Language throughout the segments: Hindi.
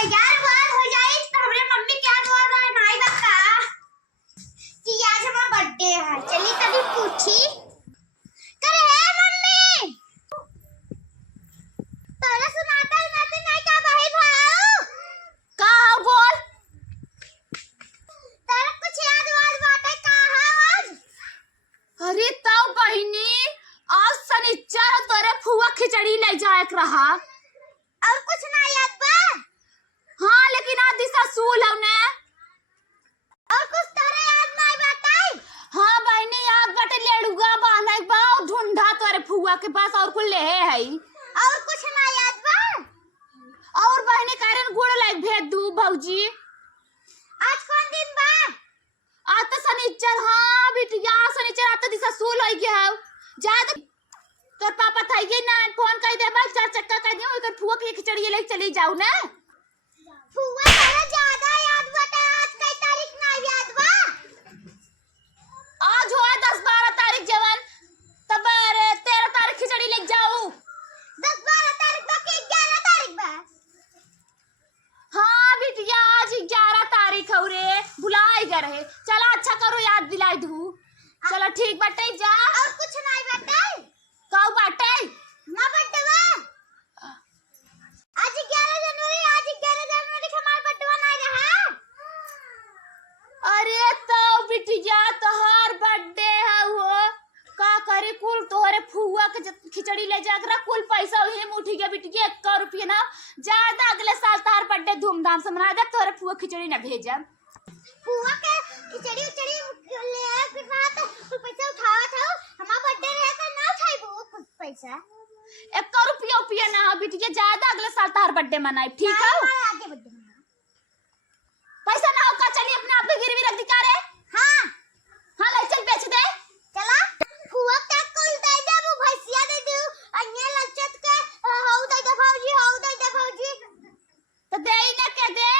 तैयार हो जाए तो हमरे मम्मी क्या दुआ बनाई बता कि आज हमारा बर्थडे है। चली तभी पूछी करे है मम्मी तोरा सुनाता नहीं का भाई भाऊ का बोल तेरा कुछ याद बाटे का आज। अरे तब बहिनी आज शनिचर तोरे फुआ खिचड़ी ले जाए रहा और कुछ ना याद बा। हाँ लेकिन आज दिशा सूल है और कुछ तारा याद नहीं बताई। हाँ बहनी याद बटे लेड़ुआ बांधा बा ढूंढा तोरे फुआ के पास और कुल ले है और कुछ ना याद बा। और बहनी कारण गुड़ लाइक भेज दू भौजी। आज कौन दिन बा। आज तो शनिचर। हाँ बिटिया शनिचर आज तो दिशा सूल हो गया है जा तोर पापा था ये ना फोन कर दे बस 4 चक्का कर दियो तो फुआ की खिचड़ी ले चली जाऊ ना। फुआ तारा ज्यादा याद बता आज कई तारीख ना याद बा। आज हुआ 10-12 तारीख जवन तब 13 तारीख खिचड़ी ले जाऊ। 10-12 तारीख बा के 11 तारीख बा। हाँ बिटिया आज 11 तारीख हो रे भुलाई गए रहे। चला अच्छा करो याद दिलाई दू। चलो ठीक बाटे जा। और कुछ नहीं बाटे कब बाटे ना बर्थडे बा। आज 11 जनवरी के हमारा बर्थडे नहीं रहा। अरे तो बिटिया तोहर बर्थडे है वो का करे कुल तोहरे फुआ के खिचड़ी ले जाकर कुल पैसा वही मुठी के बिटिया 1 रुपया ना ज्यादा अगले साल तोहर बर्थडे धूमधाम से मना दे तोहरे फुआ खिचड़ी ना भेजब। फुआ के खिचड़ी ले फिर रात कुछ पैसा उठावा था हमारा बर्थडे रहे का ना उठाइबो कुछ पैसा 1 रुपया ना हो बिटिया ज्यादा अगले साल तोहर बर्थडे मनाई ठीक है। आगे बर्थडे पैसा ना हो का चली अपने आप गिरवी रख दिखा रे। हां हाँ ले चल बेच दे। चला फुआ का कुल दे दे वो भैंसिया दे दे अन्य लचत के हाउ दे दे भौजी तो दे ही ना के दे।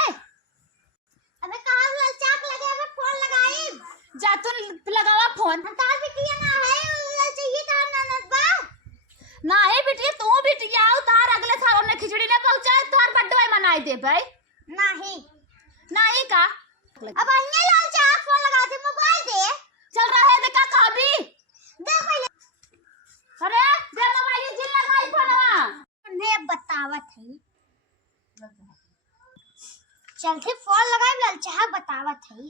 अबे कहां लचक लगे अबे फोन लगाई जा तू लगावा फोन। तार बिटिया ना है चाहिए का ननद बा ना है बिटिया तू बिटिया उतार अगले साल हमने खिचड़ी ना पहुंचाए तोहर बर्थडे मनाई दे भाई। नहीं का अब अन्य लालचा फोन लगा दे मोबाइल दे चल रहा है देखा कभी दे पहले। अरे दे मोबाइल जिल लगाई फोनवा ने बतावत है चलते फोन लगाई लालचा बतावत है।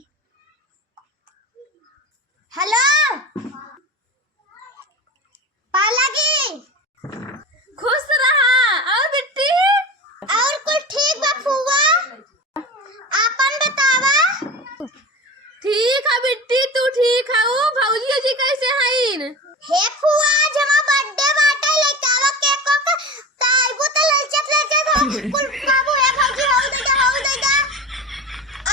हेलो पालागी खुश रहा और बिट्टी और कुछ ठीक बा फुआ आपन बतावा। ठीक है बिट्टी तू ठीक है भौजी जी कैसे हईन। हे फुआ आज हमारा बर्थडे बाटे लइकावा केक को ताइबो त लचत हो कुल काबू है भौजी हो दे दा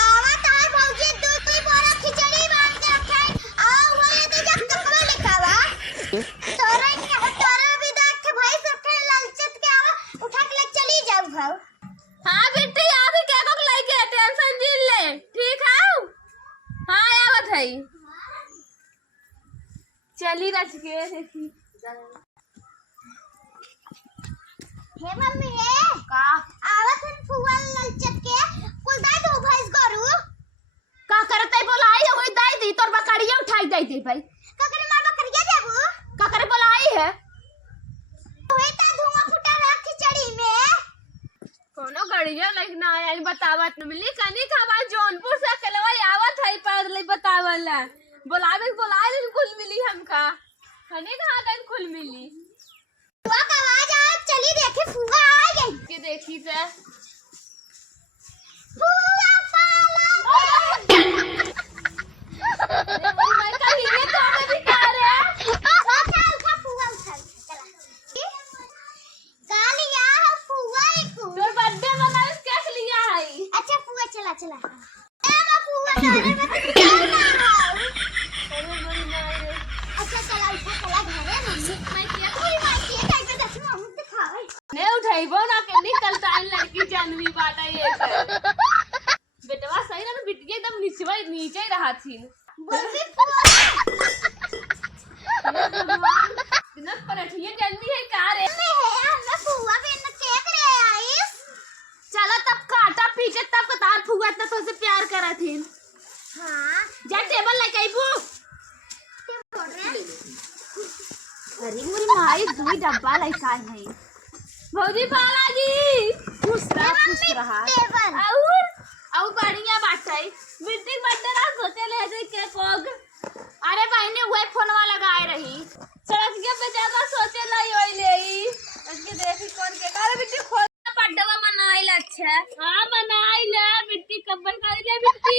आवा तार भौजी दो बोरा खिचड़ी बांध के रखे आओ बोले दे जब तक में लिखावा तोरा विदा के भाई सब थे ललचत के आवा उठा के ले चली जाऊ भाऊ। हाँ बिट्टी अभी केक को लेके टेंशन जिल ले ठीक है। हाँ आवत है चली रच के देखी। हे मम्मी हे का आवत हन फुआ ललचत के कुल दाई दो भैंस गरू का करते बोलाई होई दाई दी तोर बकरिया उठाई दई दे भाई। ककरे मां बकरिया देबू का करे बोलाई है होई ता धुआं फुटा रहा खिचड़ी में कोनो गड़िया लेकिन आया बतावत न मिली कनी खावा जौनपुर से कलवा आवत है पर ले बतावला बोलावे कुल मिली हमका कनी कहां कन कुल मिली। फुआ का आवाज आ चली देखे फुआ आ गई के देखी से फुआ मैं कल ये तो हमें भी कह रहे हैं उठा फुआ उठा चला गालिया है फुआ को तोर बर्थडे मनावे केक लिया है। अच्छा फुआ चला ए मां फुआ गाने में अच्छा चला उठा चला घरे मम्मी मैं किया कोई मासी है टाइगर दस में मुंह दिखावे ने उठाइबो ना के निकल टाइम लड़की जानवी बाटा ये बेटवा सही ना बिटिया एकदम नीचे ही रहा थी बोलबी फुआ दिनक पराठिया जल्दी है का रे मैं फुआ भी केक ले आई चला तब काटा पीछे तब का तार फुआ इतना तो से प्यार करा थे। हाँ जा टेबल लेके आइबू। अरे मोरी माई दुई डब्बा लेके आई है। भौजी बालाजी खुश रहा टेबल और बढ़िया बात है मीटिंग बर्थडे ना सोचे ले जे के कोग। अरे बहनी वही फोनवा लगाए रही सड़क के पे ज्यादा सोचे लाई ओई लेई उसके देखी कौन के अरे बिट्टी खोल बर्थडे मनाइल। अच्छा हां मनाइल बिट्टी कब्बन कर ले बिट्टी।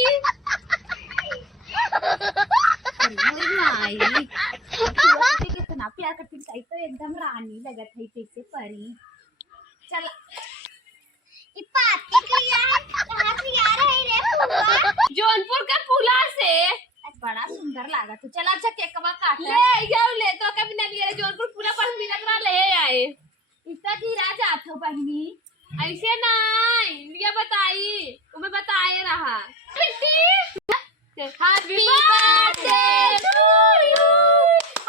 अरे माई बिट्टी कितना प्यार करती है तो एकदम रानी लगत है जैसे परी। चल ये पार्टी किया है कहां से आ रही रे फुआ? जौनपुर के पुला से बड़ा सुंदर लागा तो चला। अच्छा केक कब काट ले जाओ ले तो कभी ना लिए जौनपुर पुला पर मिलत रहा ले आए इसका गिरा जात हो बहनी ऐसे नहीं लिया बताई तुम्हें बताए रहा Bitti. Happy birthday to you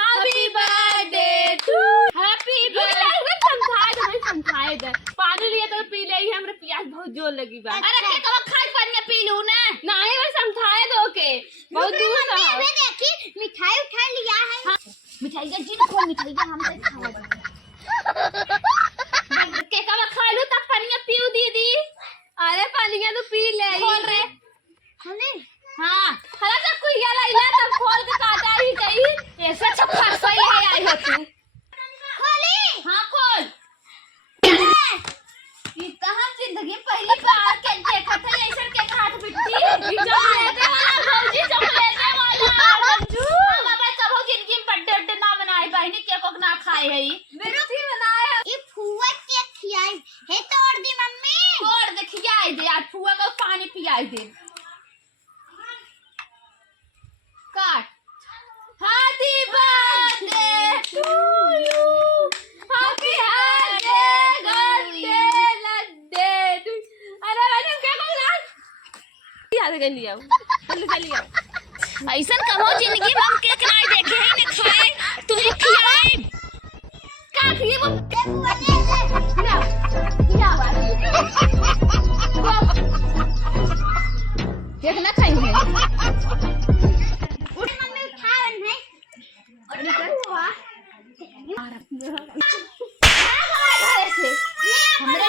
happy birthday to happy birthday समझाए दे पानी लिए तो पी ले ही हमरे प्यास बहुत जोर लगी बा। अरे के कब खाई पानी पी लूं ना नहीं वो समझाए दो के बहुत दूर से मम्मी देखी मिठाई उठा लिया है। हाँ, मिठाई का जीत खोल मिठाई का हम से खाए के कब खा लूं तब पानी पीऊ दीदी। अरे पानी तो पी ले खोल रे हने हां हला तक कुइया लाइला तब खोल के काटा ही गई ऐसे छप्पर से ले आई हो तू खोली। हां खोल। ये कहां जिंदगी पहली बार के देखा था ऐसा के हाथ बिट्टी चॉकलेट वाला भौजी चॉकलेट वाला मंजू बाबा कब जिंदगी में बर्थडे ना मनाए बहनी केक को ना खाए है बिट्टी बनाए ये फुआ के खियाई है तोड़ दी मम्मी तोड़ दे खियाई दे यार फुआ को पानी पियाई दे काट। Happy birthday to you happy birthday लड्डे। अरे मैंने क्या बोला याद कर लिया जल्दी कर लिया ऐसा कहो जिंदगी में हम केक नहीं देखे हैं ना खाए तुम्हें खिलाए का खिए वो फुआ ले देखना खाई है मम्मी उठावन है और हुआ हमरे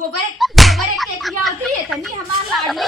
गोबर गोबर के किया होती है तनी हमार लाडली